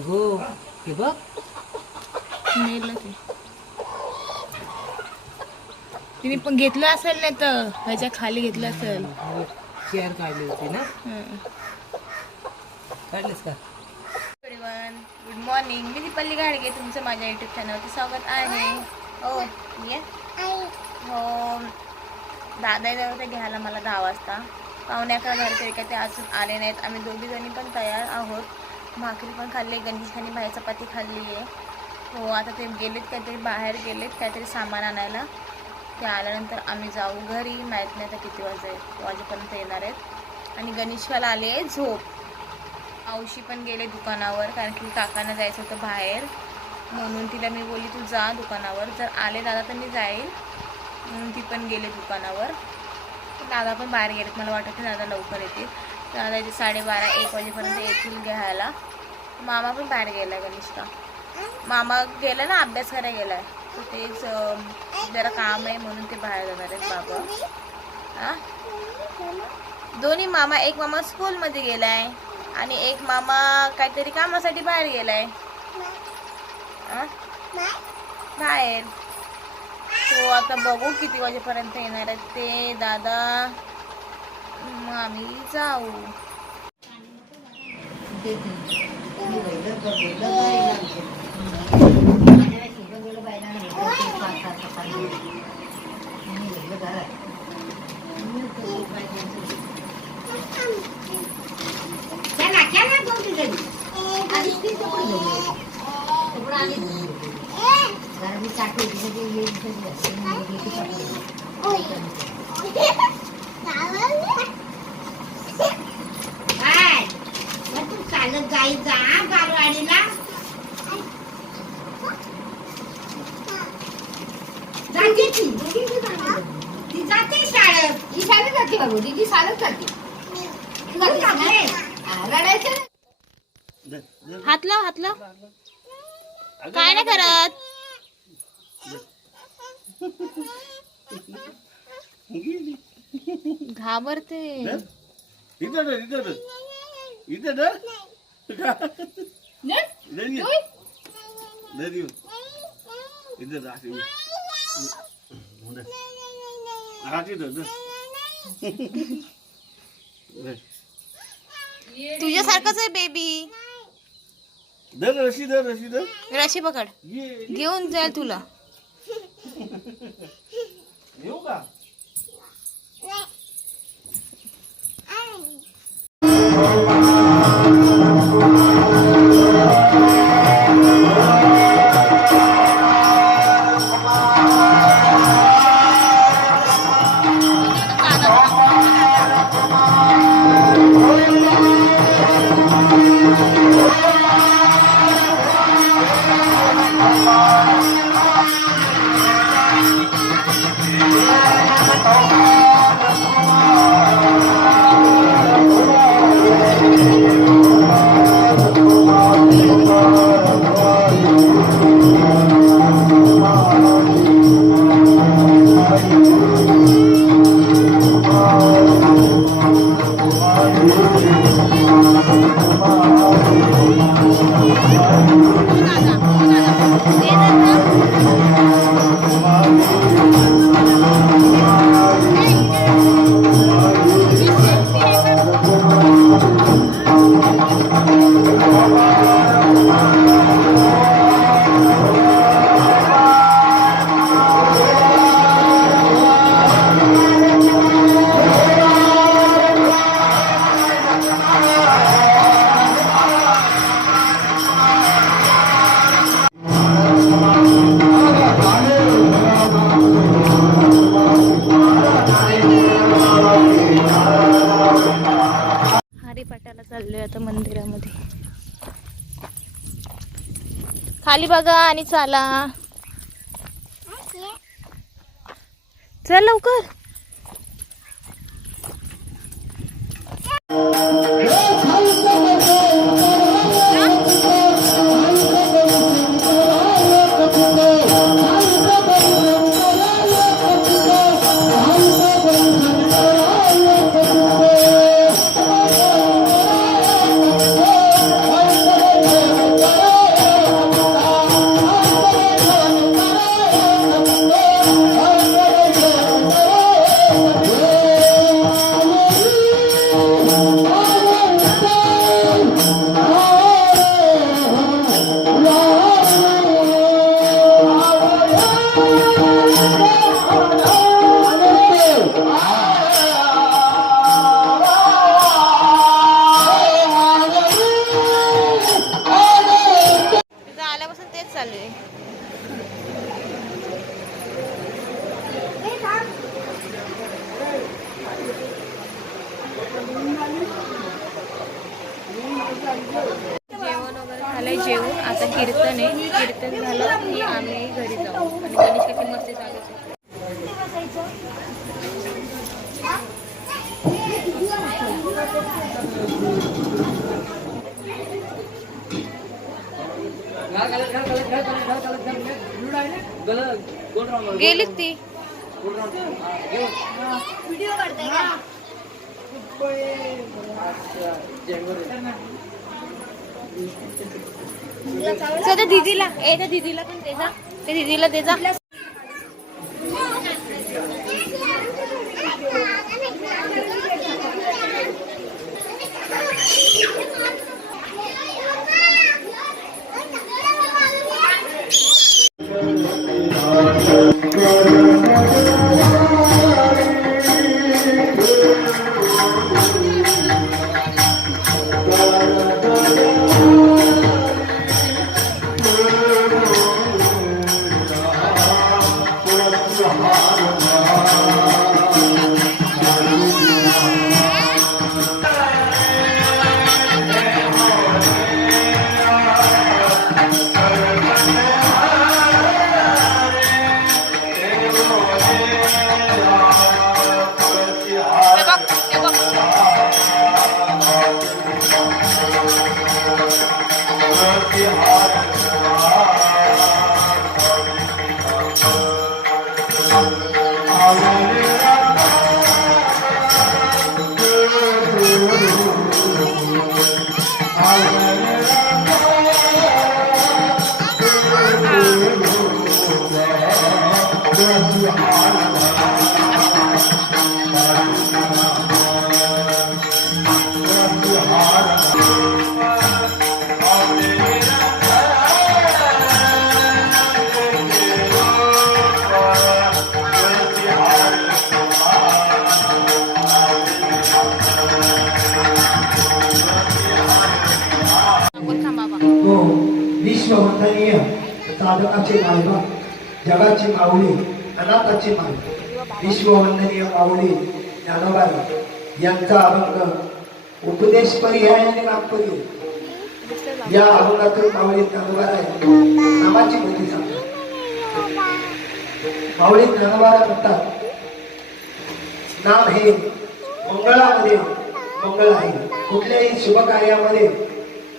काय गो हे बघ नेलं ते तिने पण घेतलं असेल नाही तर ह्याच्या खाली घेतलं असेल. चेअर काढली होती ना. काढलीस का? Good morning. मी दीपाली गाडगे, तुमचं माझ्या युट्यूब चॅनलवरती स्वागत आहे. हो ये हो. दादा येणार होते घ्यायला मला 10 वाजता. 11:15 झाले तरी काय ते अजून आले नाहीत. आम्ही दोघी जणी पण तयार आहोत. भाकरी पण खाल्ली, गणेशखानी बाहेर चपाती खाल्ली आहे. हो आता ते गेलेत काहीतरी बाहेर गेलेत काहीतरी सामान आणायला. ते आल्यानंतर आम्ही जाऊ घरी. माहीत नाही आता किती वाजेपर्यंत येणार आहेत. आणि गणेशवाला आले झोप. मावशी पण गेले दुकानावर कारण की काकांना जायचं होतं बाहेर, म्हणून तिला मी बोलली तू जा दुकानावर, जर आले दादा तर मी जाईल, म्हणून ती पण गेले दुकानावर. दादा पण बाहेर गेलेत, मला वाटत नाही दादा लवकर येतील. दादा इथे 12:30-1 वाजेपर्यंत येतील घ्यायला. मामा पण बाहेर गेला आहे. गणेशचा मामा गेला ना, अभ्यास करायला गेला आहे. तर तेच जरा काम आहे म्हणून ते बाहेर जाणार आहेत बाबा. दोन्ही मामा, एक मामा स्कूलमध्ये गेला आहे आणि एक मामा काहीतरी कामासाठी बाहेर गेलाय बाहेर. तो आता बघू किती वाजेपर्यंत येणार आहेत ते दादा, मग आम्ही जाऊ. चालत जायचा बालवाडीला जाते ती जाते शाळेत. ही शाळेत जाते बाबू, दीदी शाळेत जाते. रडायचं हात लाव काय नाही करत. घाबरते. तुझ्यासारखंच आहे बेबी. रशी पकड, घेऊन जाईल तुला. येऊ का? चाललोय आता मंदिरामध्ये. खाली बघा आणि चाला. चल लवकर. आता कीर्तन आहे, कीर्तन झालं की आम्ही घरी जाऊ आणि गणेश काकी मस्ती चालू आहे. गेलीच ती व्हिडिओ काढताय का? त्या दीदीला त्या दीदीला पण त्याचा त्या दीदीला त्याचा तो विश्ववंदनीय साधकाचे मालवा जगाची माऊली अनाथाची माय विश्ववंदनीय माऊली ज्ञानोबाई यांचा अभंग उपदेश पर्याय आणि नामपर्याय या अभंगातून माऊली ज्ञानोबाई नामाची मोठी सांगतात. माऊली ज्ञानोबाई म्हणतात नाम हे मंगळामध्ये मंगळ आहे. कुठल्याही शुभ कार्यामध्ये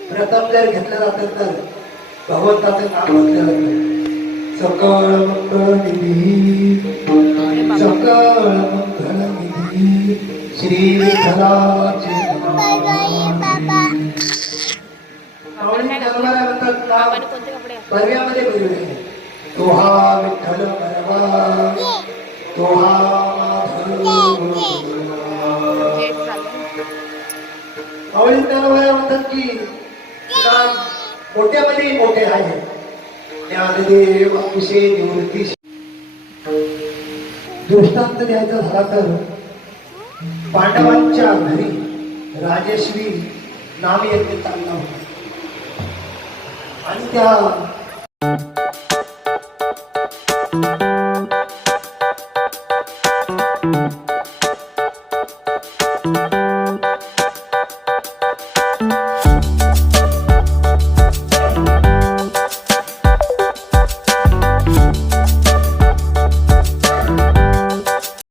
प्रथम जर घेतलं जातं तर भगवंताचं नाम घेतलं जातं. सकळ मंगळ निधी सकळ मंगळ निधी श्री विठ्ठलाचे परव्यामध्ये बोलले तो हा विठ्ठल परवा तो हा माधव माऊली ज्ञानोबा म्हणतात की मोठ्यामध्ये मोठे आहे ज्ञानदेव अंशे निवृत्ती. दृष्टांत द्यायचा झाला तर पांडवांच्या घरी राजेश्री नाम यज्ञ चालला होता आणि त्या